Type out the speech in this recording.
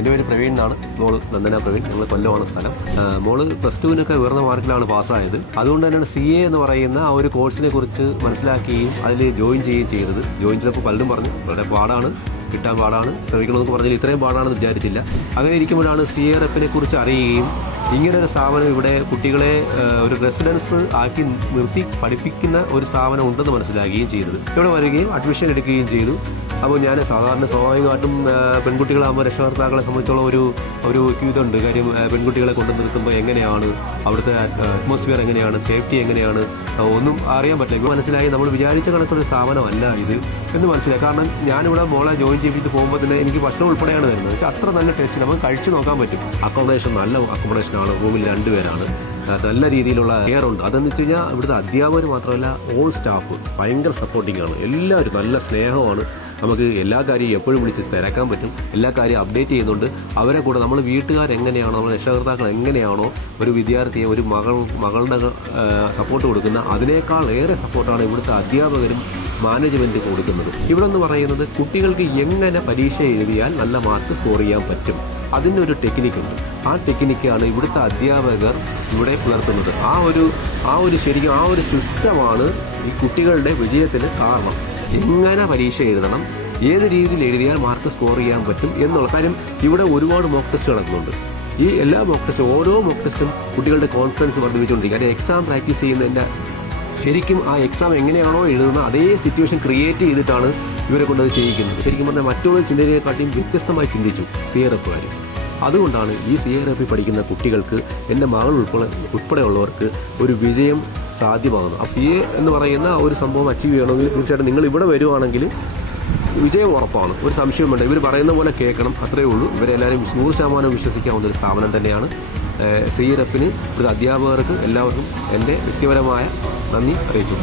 എൻ്റെ പേര് പ്രവീൺ എന്നാണ്. മോള് നന്ദന പ്രവീൺ. ഞങ്ങൾ കൊല്ലമാണ് സ്ഥലം. മോള് +2-നൊക്കെ ഉയർന്ന മാർക്കിലാണ് പാസ്സായത്. അതുകൊണ്ട് തന്നെയാണ് CA എന്ന് പറയുന്ന ആ ഒരു കോഴ്സിനെ കുറിച്ച് മനസ്സിലാക്കുകയും അതിൽ ജോയിൻ ചെയ്യുകയും ചെയ്തത്. ജോയിൻ ചെയ്തപ്പോൾ പലരും പറഞ്ഞു വളരെ പാടാണ്, കിട്ടാൻ പാടാണ്, ശ്രമിക്കണമെന്ന് പറഞ്ഞാൽ ഇത്രയും പാടാണെന്ന് വിചാരിച്ചില്ല. അങ്ങനെ ഇരിക്കുമ്പോഴാണ് CA കുറിച്ച് അറിയുകയും ഇങ്ങനൊരു സ്ഥാപനം ഇവിടെ കുട്ടികളെ ഒരു റെസിഡൻസ് ആക്കി നിർത്തി പഠിപ്പിക്കുന്ന ഒരു സ്ഥാപനം ഉണ്ടെന്ന് മനസ്സിലാക്കുകയും ചെയ്തത്. ഇവിടെ വരികയും അഡ്മിഷൻ എടുക്കുകയും ചെയ്തു. അപ്പോൾ ഞാൻ സ്വാഭാവികമായിട്ടും പെൺകുട്ടികളാകുമ്പോൾ രക്ഷകർത്താക്കളെ സംബന്ധിച്ചുള്ള ഒരു ഇതുണ്ട്. കാര്യം പെൺകുട്ടികളെ കൊണ്ടു നിർത്തുമ്പോൾ എങ്ങനെയാണ് അവിടുത്തെ അറ്റ്മോസ്ഫിയർ, എങ്ങനെയാണ് സേഫ്റ്റി, എങ്ങനെയാണ് ഒന്നും അറിയാൻ പറ്റില്ല. ഇപ്പോൾ മനസ്സിലായി നമ്മൾ വിചാരിച്ച കണക്കൊരു സ്ഥാപനമല്ല ഇത് എന്ന് മനസ്സിലായി. കാരണം ഞാനിവിടെ മോളെ ജോയിൻ ചെയ്തിട്ട് പോകുമ്പോൾ തന്നെ എനിക്ക് ഭക്ഷണം ഉൾപ്പെടെയാണ് തരുന്നത്. അത്ര നല്ല ടേസ്റ്റ് നമുക്ക് കഴിച്ചു നോക്കാൻ പറ്റും. അക്കോമഡേഷൻ നല്ല അക്കോമഡേഷനാണ്. റൂമിൽ 2 പേരാണ്. നല്ല രീതിയിലുള്ള കെയർ ഉണ്ട്. അതെന്ന് വെച്ച് കഴിഞ്ഞാൽ ഇവിടുത്തെ അധ്യാപകർ മാത്രമല്ല ഓൾ സ്റ്റാഫ് ഭയങ്കര സപ്പോർട്ടിംഗ് ആണ്. എല്ലാവരും നല്ല സ്നേഹമാണ്. നമുക്ക് എല്ലാ കാര്യവും എപ്പോഴും വിളിച്ച് തിരക്കാൻ പറ്റും. എല്ലാ കാര്യവും അപ്ഡേറ്റ് ചെയ്യുന്നുണ്ട്. അവരെ കൂടെ നമ്മൾ വീട്ടുകാരെങ്ങനെയാണോ, നമ്മൾ രക്ഷകർത്താക്കൾ എങ്ങനെയാണോ ഒരു വിദ്യാർത്ഥിയെ ഒരു മകളുടെ സപ്പോർട്ട് കൊടുക്കുന്ന അതിനേക്കാൾ ഏറെ സപ്പോർട്ടാണ് ഇവിടുത്തെ അധ്യാപകരും മാനേജ്മെൻറ്റ് കൊടുക്കുന്നത്. ഇവിടെ എന്ന് പറയുന്നത് കുട്ടികൾക്ക് എങ്ങനെ പരീക്ഷ എഴുതിയാൽ നല്ല മാർക്ക് സ്കോർ ചെയ്യാൻ പറ്റും, അതിനൊരു ടെക്നിക്കുണ്ട്. ആ ടെക്നിക്കാണ് ഇവിടുത്തെ അധ്യാപകർ ഇവിടെ പുലർത്തുന്നത്. ആ ഒരു സിസ്റ്റമാണ് ഈ കുട്ടികളുടെ വിജയത്തിന് കാരണം. എങ്ങനെ പരീക്ഷ എഴുതണം, ഏത് രീതിയിൽ എഴുതിയാൽ മാർക്ക് സ്കോർ ചെയ്യാൻ പറ്റും എന്നുള്ള കാര്യം ഇവിടെ ഒരുപാട് മോക്ക് ടെസ്റ്റ് നടക്കുന്നുണ്ട്. ഈ എല്ലാ മോക്ക് ടെസ്റ്റും, ഓരോ മോക്ക് ടെസ്റ്റും കുട്ടികളുടെ കോൺഫിഡൻസ് വർദ്ധിപ്പിച്ചുകൊണ്ടിരിക്കുക. കാര്യം എക്സാം പ്രാക്ടീസ് ചെയ്യുന്നതിൻ്റെ ശരിക്കും ആ എക്സാം എങ്ങനെയാണോ എഴുതുന്നത് അതേ സിറ്റുവേഷൻ ക്രിയേറ്റ് ചെയ്തിട്ടാണ് ഇവരെ കൊണ്ടത് ചെയ്യിക്കുന്നത്. ശരിക്കും പറഞ്ഞാൽ മറ്റുള്ള ചിന്തയെക്കാട്ടിയും വ്യത്യസ്തമായി ചിന്തിച്ചു CA അതുകൊണ്ടാണ് ഈ CA പഠിക്കുന്ന കുട്ടികൾക്ക്, എൻ്റെ മകൾ ഉൾപ്പെടെയുള്ളവർക്ക് ഒരു വിജയം സാധ്യമാകുന്നു. ആ CA എന്ന് പറയുന്ന ഒരു സംഭവം അച്ചീവ് ചെയ്യണമെങ്കിൽ തീർച്ചയായിട്ടും നിങ്ങൾ ഇവിടെ വരുവാണെങ്കിൽ വിജയം ഉറപ്പാണ്. ഒരു സംശയം വേണ്ട. ഇവർ പറയുന്ന പോലെ കേൾക്കണം, അത്രയേ ഉള്ളൂ. ഇവരെല്ലാവരും 100% വിശ്വസിക്കാവുന്ന ഒരു സ്ഥാപനം തന്നെയാണ്. CA ഇവിടുത്തെ അധ്യാപകർക്ക് എല്ലാവർക്കും എൻ്റെ വ്യക്തിപരമായ നന്ദി അറിയിച്ചു.